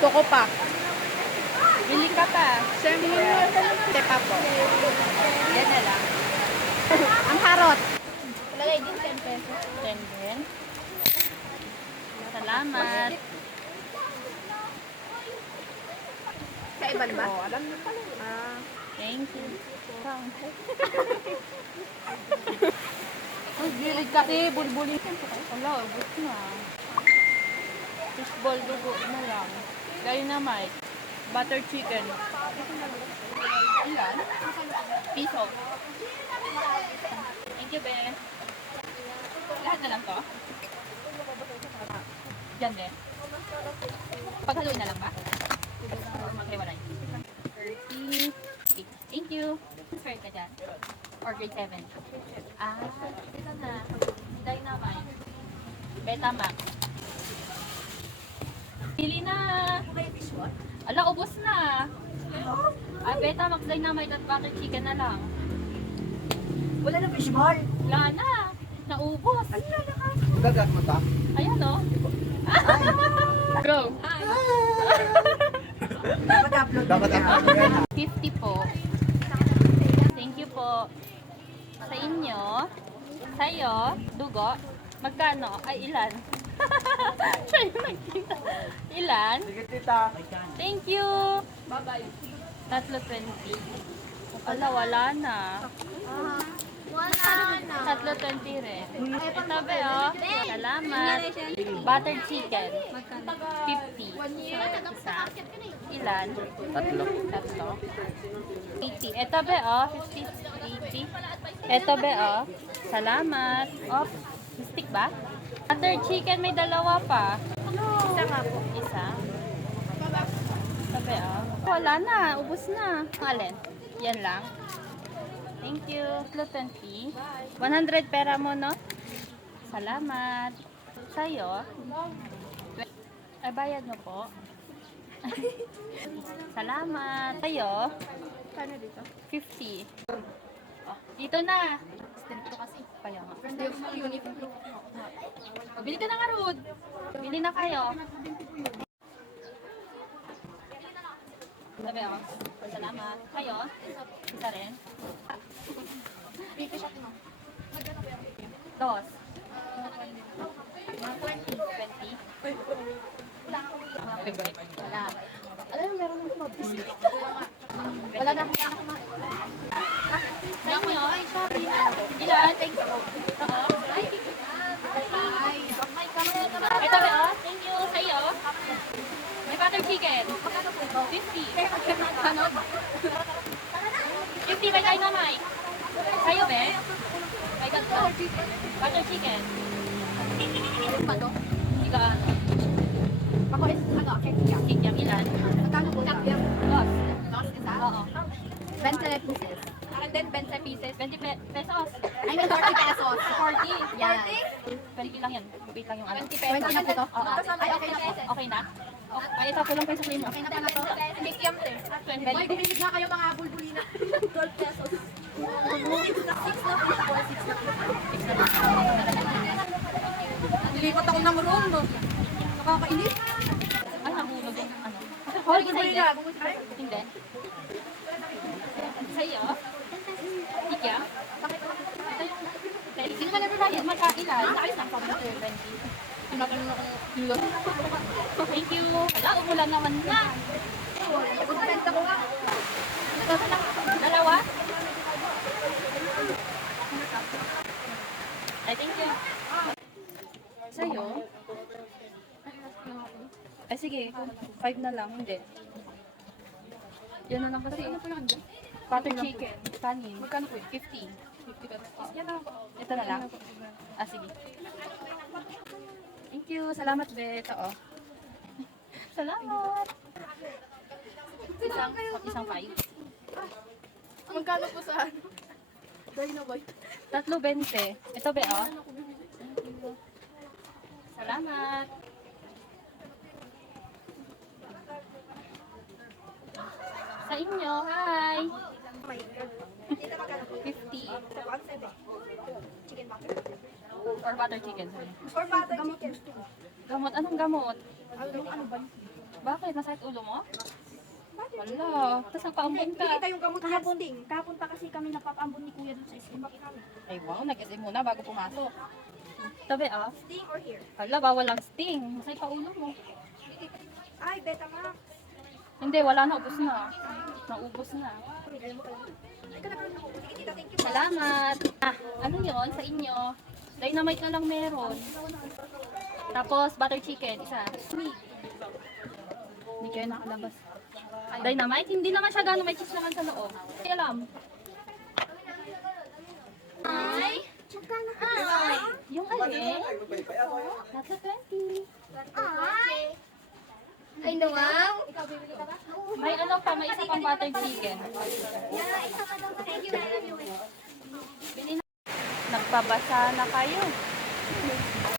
Gusto ko pa. Bili ka pa. Siyempre. Tepa po. Yan na lang. Ang harot. Lagay din 10 pesos. 10 din. Salamat. Kaiban ba? Oo, alam niyo pala. Thank you. Ang gilid kasi, bulbulin. Wala, ubos na. Fishball dugo na lang. Dynamite. Butter chicken. Ilan? Piso. Thank you, be. Lahat na lang to? Yan, be. Paghaluin na lang ba? Maghiwalay. 30. Thank you. Sir ka dyan. Or grade 7. Ito na. Dynamite. Betamax. Pili na. Ala, ubos na. Betamax, Dynamite at butter chicken na lang. Wala na fishball. Wala na. Naubos. Gagat mo ta? Ayan, o. Go. Dapat upload. Dapat upload. 50 po. Thank you po. Sa inyo, sa'yo, dugo, magkano? Ay, ilan? Siya yung nagkita. Ilan? Sige tita. Thank you. Bye-bye. Tatlo 20. Ala, wala na. Tatlo 20 rin. Ito ba, oh? Salamat. Butter chicken. 50. Isa. Ilan? Tatlo. Tatlo. 80. Ito ba, oh? 50. 80. Ito ba, oh? Salamat. Oh, stick ba? Butter chicken, may dalawa pa. Isa nga po. Isa. Ito ba, oh? Wala na. Ubus na. Alin? Yan lang. Thank you. 20. 100 pera mo, no? Salamat. Sa'yo? Ay, bayad mo po. Salamat. Sa'yo? Kano dito? 50. Dito na. Dito kasi. Kaya nga. Bili ka na nga, Rud. Bili na kayo. Sabi ako. Salamat. Kayo? Isa rin. Dos. 20. Wala. Alam mo, meron akong mabis. Wala na akong sa inyo? Ilan? Thank you. Ito ba, oh? Thank you. Sa'yo? May butter chicken. 50. 50 may dynamite. Sa'yo, be? May ganito. Butter chicken. Iga, Ako is, cake yan. cake yung ilan? Magkano po sa yan? Dos. Dos isa? Oo. 20 pieces. And then 20 pieces. 20 pesos. I mean, 40 pesos. 40. Yan. 20 lang yan. Wait lang yung ano. 20 na po to? Oo. Ay, okay na po. Okay na? Ay, ito ko lang kayo sa cream. Okay na po na to. Kikiam te. 20. Hoy, bumili nga kayo mga bulbulina. 12 pesos. 6 na fishball, 6 na. Nilipat ako ng room, no? Nakakainis. Ay, nahulog yung ano. Hoy, bulbulina. Hindi. Sa'yo? Kikiam? Sino ka nagbabayad? Magkailan? Nakais lang pa 20. Thank you. Hala, umulan naman na. Benta ko nga. Dalawa? Ay, thank you. Sa'yo? Ay, sige. 5 na lang. Hindi. Yan na lang kasi. Butter chicken. Kanin. Magkano po? 50. Ito na lang. Ah, sige. Thank you. Salamat, be. Ito, oh. Salamat. Isang 5. Magkano po sa ano? Dynamite. Tatlo 20. Ito, be, oh. Salamat. Sa inyo, hi. 50. Chicken butter. Or butter chicken. Sorry. Or butter chicken. Gamot. Anong gamot? Ano ba? Bakit? Masakit ulo mo? Wala. Tapos nagpaambon ka. Kita yung gamot Kahapon, testing. kahapon pa kasi kami napapambon ni Kuya dun sa SM. Ay wow, nag-SM muna bago pumasok. Tabi ah. Sting or here? Hala, bawal lang sting. Masakit pa ulo mo. Ay, Betamax. Hindi, wala na. Ubus na. Naubos na. Ay, kalakaran ako. Sige, tita, thank you. Salamat. Ah, ano yun sa inyo? Dynamite na lang meron. Tapos butter chicken, isa. Hindi kayo nakalabas. Dynamite? Hindi naman siya gano'n, may cheese naman sa loob. Hindi alam. Ay! Yung alin? Nasa 20. Ay! Ay, wow! May ano pa, may isa pang butter chicken. Thank you, I love you. Bili na. Nagpabasa na kayo.